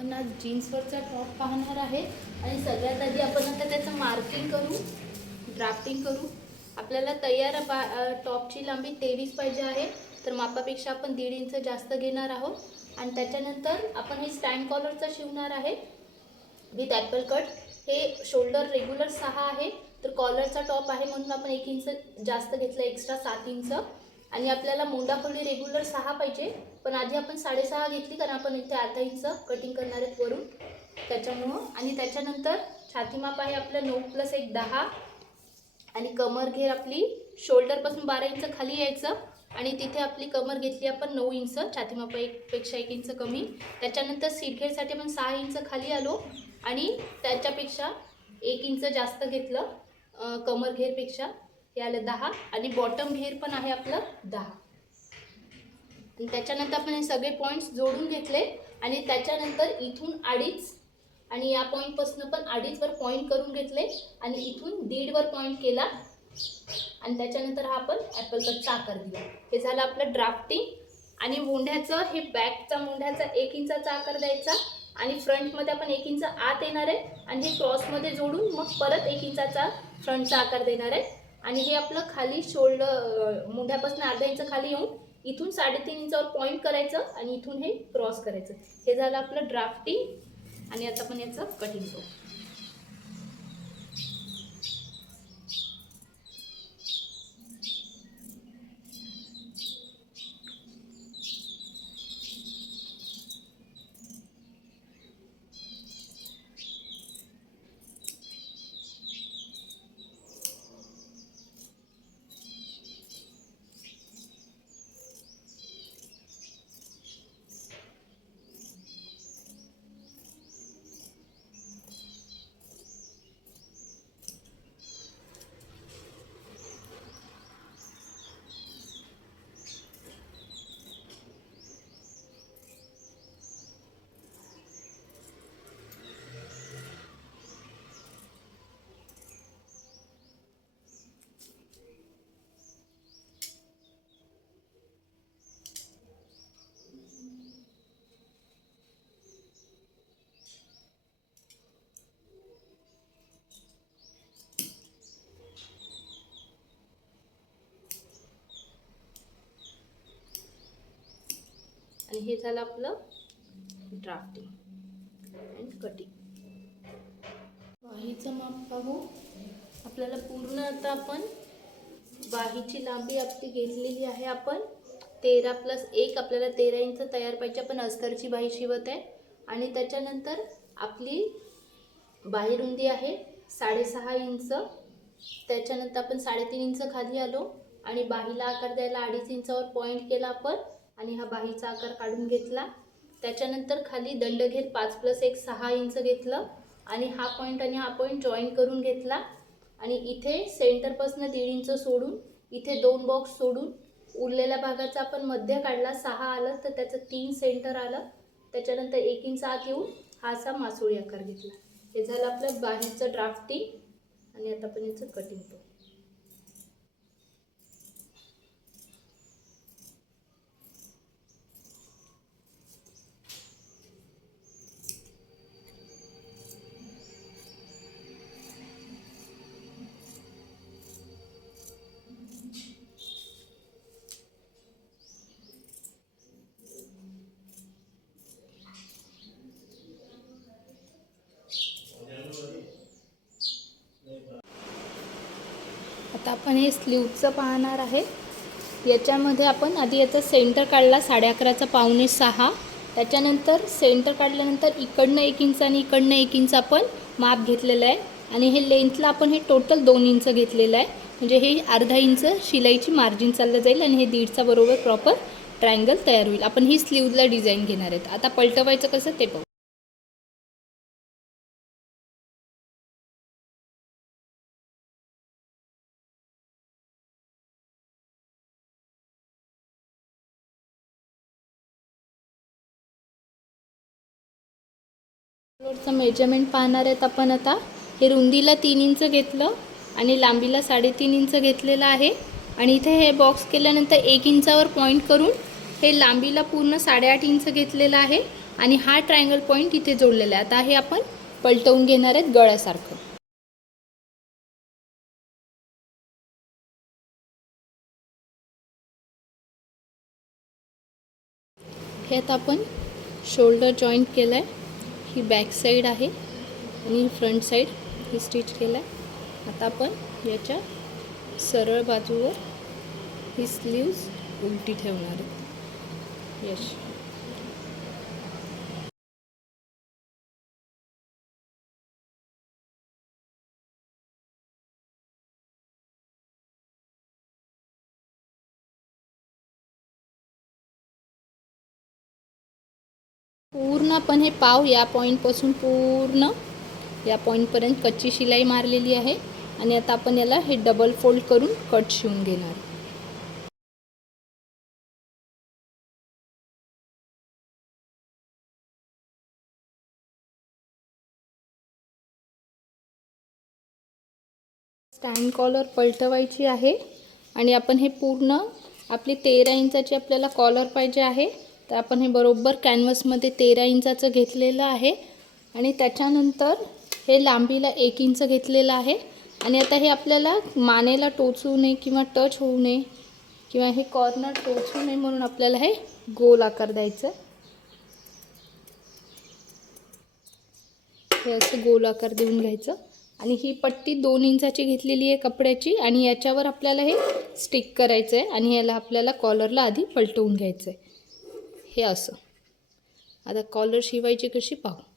आपण आज जीन्सवरचा टॉप पाहणार आहे आणि सगळ्यात आधी आपण आता त्याचं मार्किंग करू, ड्राफ्टिंग करू। आपल्याला तयार टॉपची लांबी 23 पाहिजे आहे, तर मापापेक्षा आपण 1.5 इंच जास्त घेणार आहोत। आणि त्याच्यानंतर आपण हे स्टँड कॉलरचा शिवणार आहे विथ ॲपल कट। हे शोल्डर रेग्युलर 6 आहे, तर कॉलरचा टॉप आहे म्हणून आपण 1 इंच जास्त घेतलं, एक्स्ट्रा 7 इंच। आणि आपल्याला मोंडाखोली रेग्युलर 6 पाहिजे, पण आधी आपण 6.5 घेतली कारण आपण इथे अर्धा इंच कटिंग करणार आहेत वरून, त्याच्यामुळं। आणि त्याच्यानंतर छाती माप आहे आपलं 9 + 1 10 आणि कमर घेर आपली शोल्डरपासून 12 इंच खाली यायचं आणि तिथे आपली कमर घेतली आपण 9 इंच, छाती माप पेक्षा 1 इंच कमी। त्याच्यानंतर सीट घेरसाठी आपण 6 इंच खाली आलो आणि त्याच्यापेक्षा 1 इंच जास्त घेतलं कमर घेरपेक्षा, हे आलं 10 आणि बॉटम घेर पण आहे आपलं 10। आणि त्याच्यानंतर आपण हे सगळे पॉईंट्स जोडून घेतले आणि त्याच्यानंतर इथून 2.5 आणि या पॉईंटपासून पण 2.5 वर पॉईंट करून घेतले आणि इथून 1.5 वर पॉईंट केला आणि त्याच्यानंतर हा आपण ॲपल कटचा आकार दिला। हे झालं आपलं ड्राफ्टिंग। आणि मोंढ्याचं हे बॅकचा मोंढ्याचा 1 इंचाचा आकार द्यायचा आणि फ्रंटमध्ये आपण 1 इंच आत येणार आहे आणि हे क्रॉसमध्ये जोडून मग परत 1 इंचाचा फ्रंटचा आकार देणार आहे। आणि हे आपलं खाली शोल्डर मोंढ्यापासून अर्धा इंच खाली येऊन इथून 3.5 इंचावर पॉईंट करायचं आणि इथून हे क्रॉस करायचं। हे झालं आपलं ड्राफ्टिंग आणि आता आपण याचं कटिंग करू। आणि हे झालं आपलं ड्राफ्टिंग अँड कटिंग। बाहीचं माप पाहू। आपल्याला पूर्ण आता आपण बाहीची लांबी आपली घेतलेली आहे आपण 13 + 1 आपल्याला 13 इंच तयार पाहिजे। आपण अस्तरची बाही शिवत आहे आणि त्याच्यानंतर आपली बाही रुंदी आहे 6.5 इंच। त्याच्यानंतर आपण 3.5 इंच खाली आलो आणि बाहीला आकार द्यायला 2.5 इंचावर पॉईंट केला आपण आणि हा बाहीचा आकार काढून घेतला। त्याच्यानंतर खाली दंडघेर 5 + 1 6 इंच घेतलं आणि हा पॉईंट आणि हा पॉईंट जॉईन करून घेतला आणि इथे सेंटरपासून 1.5 इंच सोडून इथे 2 बॉक्स सोडून उरलेल्या भागाचा आपण मध्य काढला। 6 आलं तर त्याचं 3 सेंटर आलं। त्याच्यानंतर 1 इंच आत येऊन हा असा मासोळी आकार घेतला। हे झालं आपलं बाहीचं ड्राफ्टिंग आणि आता आपण याचं कटिंग करू। आता आपण हे स्लीवचं पाहणार आहे। याच्यामध्ये आपण आधी याचा सेंटर काढला 11.5चा 5.25। त्याच्यानंतर सेंटर काढल्यानंतर इकडनं 1 इंच आणि इकडनं 1 इंच आपण माप घेतलेलं आहे आणि हे लेंथला आपण हे टोटल 2 इंच घेतलेलं आहे, म्हणजे हे अर्धा इंच शिलाईची मार्जिन चाललं जाईल आणि हे 1.5चा बरोबर प्रॉपर ट्रायंगल तयार होईल। आपण ही स्लीवला डिझाईन घेणार आहेत। आता पलटवायचं कसं ते पाहू। फ्लोरचं मेजरमेंट पाहणार आहेत आपण आता। हे रुंदीला 3 इंच घेतलं आणि लांबीला 3.5 इंच घेतलेलं आहे आणि इथे हे बॉक्स केल्यानंतर 1 इंचावर पॉईंट करून हे लांबीला पूर्ण 8.5 इंच घेतलेलं आहे आणि हा ट्रायंगल पॉईंट इथे जोडलेला आहे. आता हे आपण पलटवून घेणार आहेत गळ्यासारखं. हे आता आपण शोल्डर जॉईंट केलं आहे. ही बॅक साईड आहे आणि फ्रंट साईड ही स्टिच केलं आहे. आता आपण याच्या सरळ बाजूवर ही स्लीव्स उलटी ठेवणार आहे. यश पूर्ण आपण हे पाव या पॉईंटपासून पूर्ण या पॉईंटपर्यंत कच्ची शिलाई मारलेली आहे. आणि आता आपण याला हे डबल फोल्ड करून कट शिवून घेणार. स्टँड कॉलर पलटवायची आहे आणि आपण हे पूर्ण आपली 13 इंचाची आपल्याला कॉलर पाहिजे आहे. तर आपण हे बरोबर कॅनव्हसमध्ये 13 इंचाचं घेतलेलं आहे आणि त्याच्यानंतर हे लांबीला 1 इंच घेतलेलं आहे. आणि आता हे आपल्याला मानेला टोचू नये किंवा टच होऊ नये किंवा हे कॉर्नर टोचू नये म्हणून आपल्याला हे गोल आकार द्यायचं. हे असं गोल आकार देऊन घ्यायचं. आणि ही पट्टी 2 इंचाची घेतलेली आहे कपड्याची आणि याच्यावर आपल्याला हे स्टिक करायचं आहे आणि याला आपल्याला कॉलरला आधी पलटवून घ्यायचं आहे. हे असं. आता कॉलर शिवायची कशी पाहू.